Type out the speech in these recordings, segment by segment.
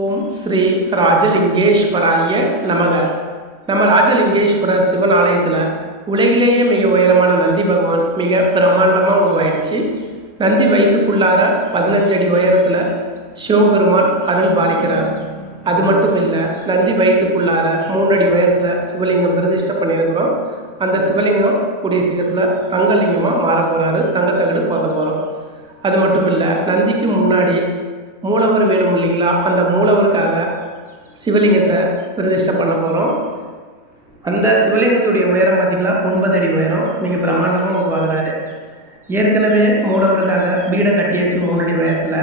ஓம் ஸ்ரீ ராஜலிங்கேஸ்வராய நமக. நம்ம ராஜலிங்கேஸ்வரர் சிவன் ஆலயத்தில் உலகிலேயே மிக உயரமான நந்தி பகவான் மிக பிரம்மாண்டமாக உருவாயிடுச்சு. நந்தி வயிற்றுக்குள்ளார பதினஞ்சு அடி உயரத்தில் சிவபெருமான் அருள் பாலிக்கிறார். அது மட்டும் இல்லை நந்தி வயிற்றுக்குள்ளார மூணு அடி உயரத்தில் சிவலிங்கம் பிரதிஷ்டை பண்ணியிருக்கிறோம். அந்த சிவலிங்கம் கூடிய சீக்கிரத்தில் தங்கலிங்கமாக மாற போகிறாரு தங்கத்தகடு போத போகிறோம் அது மட்டும் இல்லை நந்திக்கு முன்னாடி மூலவர் வேணும் இல்லைங்களா? அந்த மூலவருக்காக சிவலிங்கத்தை பிரதிஷ்டை பண்ண போகிறோம் அந்த சிவலிங்கத்துடைய உயரம் பார்த்திங்கன்னா ஒன்பது அடி உயரம். நீங்கள் பிரம்மாண்டமாக உருவாகிறாரு ஏற்கனவே மூலவருக்காக வீடை கட்டியாச்சு மூணு அடி உயரத்தில்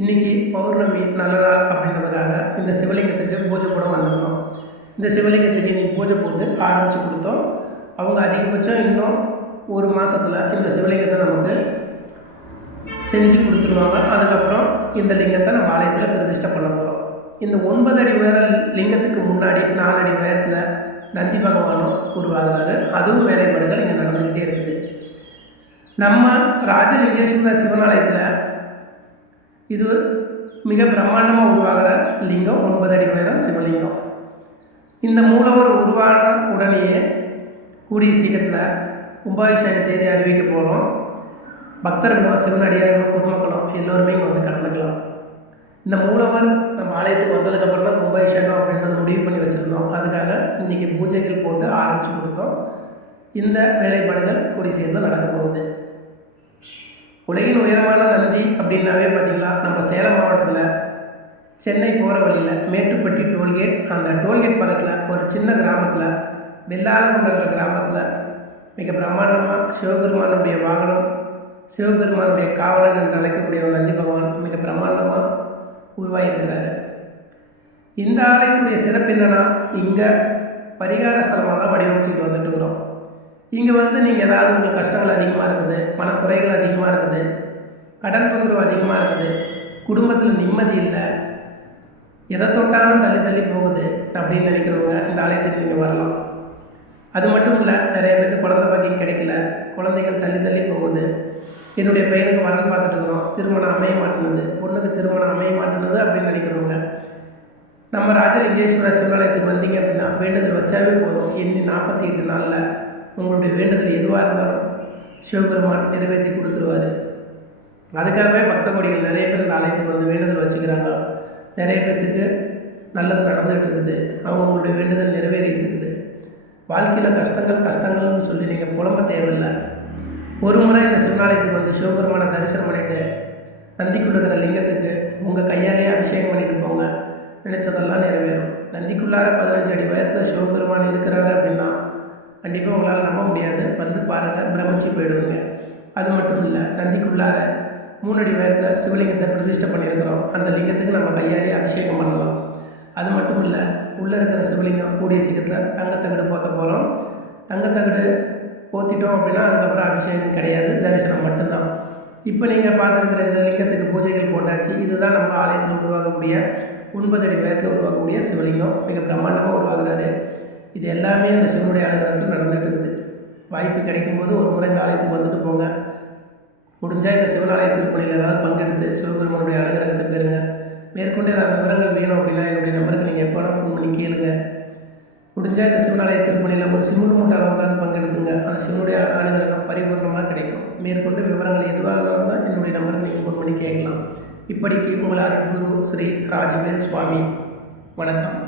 இன்றைக்கி பௌர்ணமி நல்ல நாள் அப்படின்றதுக்காக இந்த சிவலிங்கத்துக்கு பூஜை கூட வந்திருந்தோம். இந்த சிவலிங்கத்துக்கு இன்றைக்கி பூஜை போட்டு ஆரம்பித்து கொடுத்தோம். அவங்க அதிகபட்சம் இன்னும் ஒரு மாதத்தில் இந்த சிவலிங்கத்தை நமக்கு செஞ்சு கொடுத்துருவாங்க. அதுக்கப்புறம் இந்த லிங்கத்தை நம்ம ஆலயத்தில் பிரதிஷ்டை பண்ண போகிறோம் இந்த ஒன்பது அடி உயர லிங்கத்துக்கு முன்னாடி நாலு அடி உயரத்தில் நந்தி பகவானும் உருவாகிறாரு. அதுவும் வேலைப்பாடுகள் இங்கே நடந்துக்கிட்டே இருக்குது. நம்ம ராஜலிங்கேஸ்வர சிவனாலயத்தில் இது மிக பிரம்மாண்டமாக உருவாகிற லிங்கம் ஒன்பது அடி உயரம் சிவலிங்கம். இந்த மூலவர் உருவான உடனேயே கூடிய சீக்கிரத்தில் கும்பாபிஷேக தேதி அறிவிக்க போகிறோம் பக்தர்களோ சிவனடியார்களோ பொதுமக்களோ எல்லோருமே இங்கே வந்து கலந்துக்கலாம். இந்த மூலவர் நம்ம ஆலயத்துக்கு வந்ததுக்கப்புறம் தான் கும்பாபிஷேகம் அப்படின்றத முடிவு பண்ணி வச்சுருந்தோம். அதுக்காக இன்றைக்கி பூஜைகள் போட்டு ஆரம்பித்து கொடுத்தோம். இந்த வேலைப்பாடுகள் கூடிய சேர்ந்து நடக்க போகுது. உலகின் உயரமான நந்தி அப்படின்னாவே பார்த்திங்களா நம்ம சேலம் மாவட்டத்தில் சென்னை போகிற வழியில் மேட்டுப்பட்டி டோல்கேட் அந்த டோல்கேட் பக்கத்தில் ஒரு சின்ன கிராமத்தில் வெள்ளாளங்குன்ற கிராமத்தில் மிக பிரம்மாண்டமாக சிவபெருமானுடைய வாகனம் சிவபெருமானுடைய காவலன் என்று அழைக்கக்கூடிய ஒரு நந்தி பகவான் மிக பிரம்மாண்டமாக உருவாகியிருக்கிறாரு இந்த ஆலயத்துடைய சிறப்பு என்னென்னா இங்கே பரிகார ஸ்தலமாக தான் வடிவமைச்சுட்டு வந்துட்டு இருக்கிறோம் இங்கே வந்து நீங்கள் ஏதாவது உங்களுக்கு கஷ்டங்கள் அதிகமாக இருக்குது மனக்குறைகள் அதிகமாக இருக்குது கடன் தொந்தரவு அதிகமாக இருக்குது குடும்பத்தில் நிம்மதி இல்லை எதை தொட்டாலும் தள்ளி தள்ளி போகுது அப்படின்னு நினைக்கிறவங்க இந்த ஆலயத்துக்கு நீங்கள் வரலாம். அது மட்டும் இல்லை நிறைய பேருக்கு குழந்தை பாக்கியம் கிடைக்கல குழந்தைகள் தள்ளி தள்ளி போகுது. என்னுடைய பையனுக்கு வரன் பார்த்துட்டு இருக்கிறோம். திருமணம் அமைய மாட்டேங்குது. பொண்ணுக்கு திருமணம் அமைய மாட்டேங்குது அப்படின்னு நினைக்கிறவங்க நம்ம ராஜலிங்கேஸ்வர சிவாலயத்துக்கு வந்தீங்க அப்படின்னா வேண்டுதல் வச்சாவே போதும். இன்னி நாற்பத்தி எட்டு நாளில் உங்களுடைய வேண்டுதல் எதுவாக இருந்தாலும் சிவபெருமான் நிறைவேற்றி கொடுத்துருவாரு. அதுக்காகவே பக்த கொடிகள் நிறைய பேர் இந்த ஆலயத்துக்கு வந்து வேண்டுதல் வச்சுக்கிறாங்க. நிறைய பேர்த்துக்கு நல்லது நடந்துகிட்டு இருக்குது. அவங்களுடைய வேண்டுதல் நிறைவேறிட்டு இருக்குது. வாழ்க்கையில் கஷ்டங்கள் கஷ்டங்கள்னு சொல்லி நீங்கள் புலம்ப தேவையில்லை. ஒரு முறை இந்த சிவனாலயத்துக்கு வந்து சிவபெருமானை தரிசனம் பண்ணிட்டு கொடுக்குற லிங்கத்துக்கு உங்கள் கையாலேயே அபிஷேகம் பண்ணிட்டு போங்க. நினச்சதெல்லாம் நிறைவேறும். நந்திக்குள்ளார பதினஞ்சு அடி உயரத்தில் சிவபெருமான் இருக்கிறாரு அப்படின்னா கண்டிப்பாக உங்களால் நம்ப முடியாது. வந்து பாருங்கள் பிரமிச்சு போயிடுவீங்க. அது மட்டும் இல்லை நந்திக்குள்ளார மூணு அடி உயரத்தில் சிவலிங்கத்தை பிரதிஷ்டை பண்ணியிருக்கிறோம். அந்த லிங்கத்துக்கு நம்ம கையாலேயே அபிஷேகம் பண்ணலாம். அது மட்டும் இல்லை உள்ளே இருக்கிற சிவலிங்கம் கூடிய சீக்கிரத்தில் தங்கத்தகடு போத்த போகிறோம் தங்கத்தகடு போத்திட்டோம் அப்படின்னா அதுக்கப்புறம் அபிஷேகம் கிடையாது தரிசனம் மட்டும்தான். இப்போ நீங்கள் பார்த்துருக்கிற இந்த லிங்கத்துக்கு பூஜைகள் போட்டாச்சு இதுதான் நம்ம ஆலயத்தில் உருவாகக்கூடிய ஒன்பது அடி உயரத்தில் உருவாகக்கூடிய சிவலிங்கம் மிக பிரம்மாண்டமாக உருவாகிறாரு. இது எல்லாமே அந்த சிவனுடைய அனுகிரகத்தில் நடந்துகிட்டு இருக்குது. வாய்ப்பு கிடைக்கும்போது ஒரு முறை இந்த ஆலயத்துக்கு வந்துட்டு போங்க. முடிஞ்சால் இந்த சிவனாலய திருப்பணியில் ஏதாவது பங்கெடுத்து சிவபெருமனுடைய அனுகிரகத்தை பெறுங்க. மேற்கொண்டு ஏதாவது விவரங்கள் வேணும் அப்படின்னா என்னுடைய நம்பருக்கு நீங்கள் எப்போ ஃபோன் பண்ணி கேளுங்க. முடிஞ்சால் இந்த சிவனாலய திருப்பணியில் ஒரு சிமுண்டு மூட்டை அளவுக்காவது பங்கெடுத்துங்க. அந்த சிவனுடைய அனுகிரகம் பரிபூர்ணமாக கிடைக்கும். மேற்கொண்டு விவரங்கள் எதுவாக இருந்தால் என்னுடைய நம்பருக்கு நீங்கள் ஃபோன் பண்ணி கேட்கலாம். இப்படிக்கு உங்கள் குரு ஸ்ரீ ராஜவேல் சுவாமி. வணக்கம்.